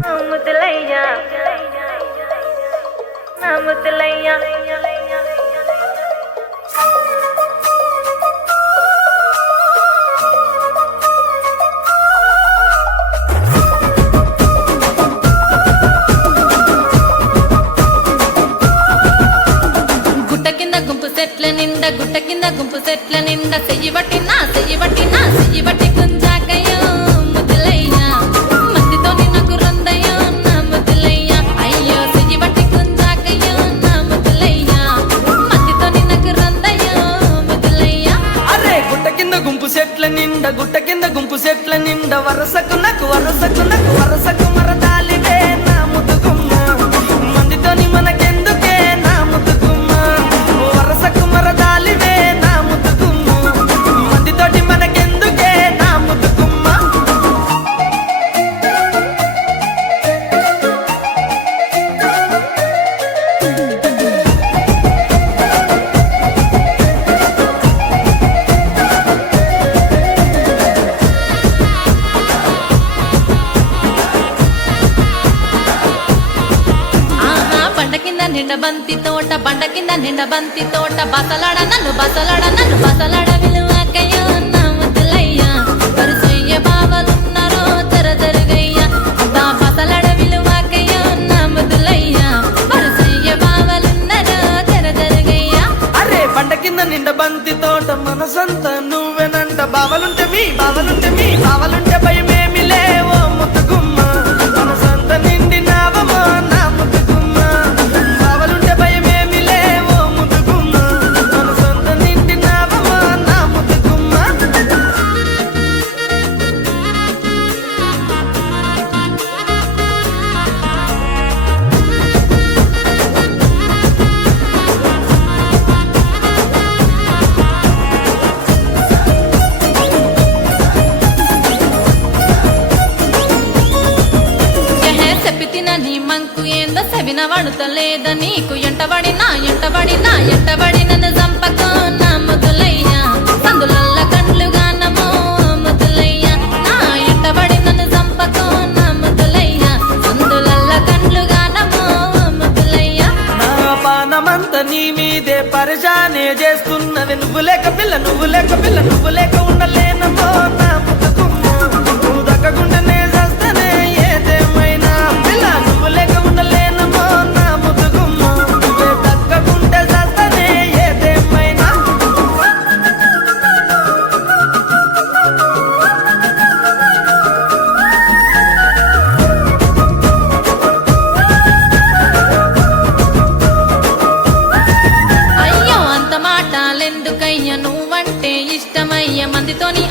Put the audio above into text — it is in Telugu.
ముద్దులయ్యా నా ముద్దులయ్యా గుట్ట కింద గుంపు సెట్ల నిండా గుట్ట కింద గుంపు సెట్ల నిండా చెయ్యి పట్టినా చెయ్యి పట్టినా చెయ్యి పట్టి గుంజాకయ్యో ముద్దులయ్యా మందితోని నాకు రందయ్యో నా ముద్దులయ్యా అయ్యో చెయ్యి పట్టి గుంజాకయ్యో నా ముద్దులయ్యా మందితోని నాకు రందయ్యో ముద్దులయ్యా. అరే గుట్ట కింద గుంపు సెట్ల నిండా గుట్ట కింద గుంపు సెట్ల నిండా వరసకు వరసకు మరదాలివే నా ముద్దుగుమ్మ మందితోని మనకెందుకే నా ముద్దుగుమ్మ వరసకు మరదాలివే నా ముద్దుగుమ్మ మందితోటి మనకెందుకే నా ముద్దుగుమ్మ. ఆహా బండ కింద నిండ బంతి తోట బండ కింద నిండ బంతి తోట బసలాడ బసలాడ విలువకయ్యో నా ముద్దులయ్యా వరుసయ్య బావలున్నారో జరగయ్యా దా బసలాడ విలువకయ్యో నా ముద్దులయ్యా వరుసయ్య బావలున్నారో జరగయ్యా. అరే బండ కింద నిండ బంతి తోట మనసంతా నువ్వెనంట బావలుంటే బావలుంటే భయమేమి లేవో ముద్దుగుమ్మ మనసంతా నిండినావమో నా ముద్దుగుమ్మ బావలుంటే భయమేమి లేవో ముద్దుగుమ్మ మనసంతా నిండినావమో నా ముద్దుగుమ్మ. చెప్పితిన నీ మంకు ఏందో సెవిన వాడుతలేద నీకు ఎంటబడి నన్ను చంపకో నా ముద్దులయ్యా సందులల్ల కండ్లుగా నమో ముద్దులయ్యా నా ఎంటబడి నన్ను చంపకో నా ముద్దులయ్యా సందులల్ల కండ్లుగా నమో ముద్దులయ్యా. నా పానమంతా నీ మీదే పరిశానే చేస్తున్నది నువ్వు లేక ఉండలేనమో నా ముద్దుగుమ్మ నువ్వు దక్కకుండానే చేస్తేనే ఏదేమైనా పిల్ల నువ్వు లేక ఉండలేనమో నా ముద్దుగుమ్మ నువ్వే దక్కకుంటే చేస్తేనే ఏదేమైనా. అయ్యో అంత మాటలెందుకయ్య నువ్వంటే ఇష్టమయ్య మందితోని